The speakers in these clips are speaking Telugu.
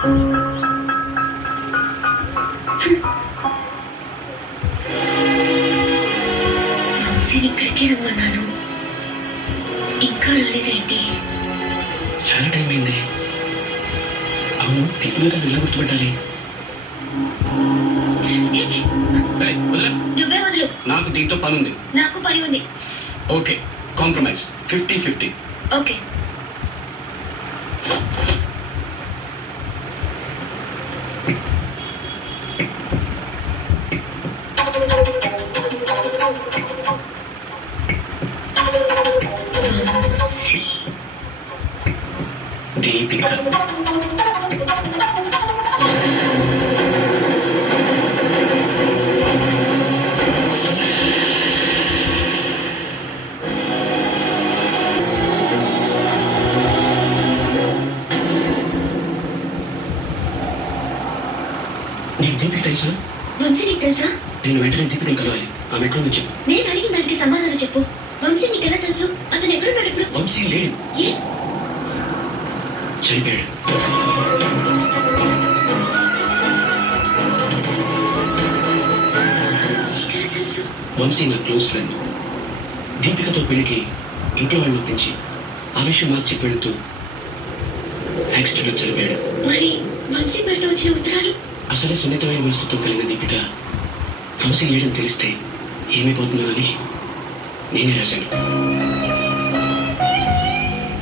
వంశీని ఇక్కడికే రమ్మన్నాను, ఇంకా రాలేదేంటి? చాలా టైం అయింది. అవును, దీపిక తను ఎలా గుర్తుపట్టాలి? నువ్వే వదులు, నాకు దీంతో పని ఉంది. నాకు పని ఉంది. Okay, compromise 50-50. ఓకే. దీపిక నీకు దీపిక తెలుసా? వంశీ నీకు తెలుసా? నేను వెంటనే దీపికని కలవాలి. ఆమె ఎక్కడుంది చెప్పు. నేను అడిగిన దానికి సమాధానం చెప్పు. వంశీ నీకు ఎలా తెలుసు? అతను ఎక్కడున్నాడు ఇప్పుడు? వంశీ లేడు, ఏ? చనిపోయాడు. నీకెలా తెలుసు? వంశీ నా క్లోజ్ ఫ్రెండ్. దీపికతో పెళ్లికి ఇంట్లో వాళ్ళు ఒప్పించి ఆ విషయం మాకు చెప్పి వెళుతూ యాక్సిడెంట్లో చనిపోయాడు. మరి వంశీ పేరుతో వచ్చిన ఉత్తరాలు? అసలే సున్నితమైన మనసుతో కలిగిన దీపిక వంశీ లేడని తెలిస్తే ఏమైపోతుందని నేనే రాశాను.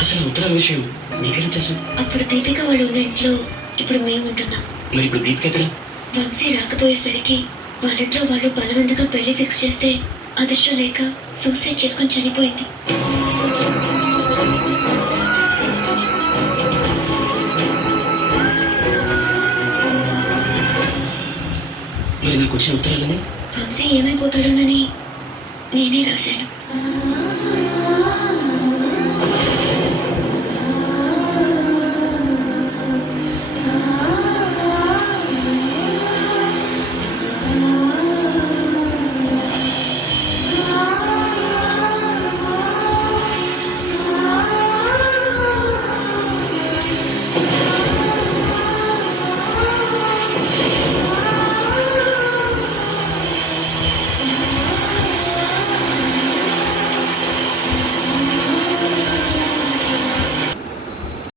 అసలు ఉత్తరాల విషయం మీకెలా తెలుసు? అప్పుడు దీపిక వాళ్ళు ఉన్న ఇంట్లో ఇప్పుడు మేము ఉంటున్నాం. మరి ఇప్పుడు దీపిక ఎక్కడ? వంశీ రాకపోయేసరికి వాళ్ళింట్లో వాళ్ళు బలవంతంగా పెళ్లి ఫిక్స్ చేస్తే అదృష్టం లేక సూసైడ్ చేసుకొని చనిపోయింది. మరి నాకు వచ్చిన ఉత్తరాలని వంశీ ఏమైపోతాడోనని నేనే రాశాను.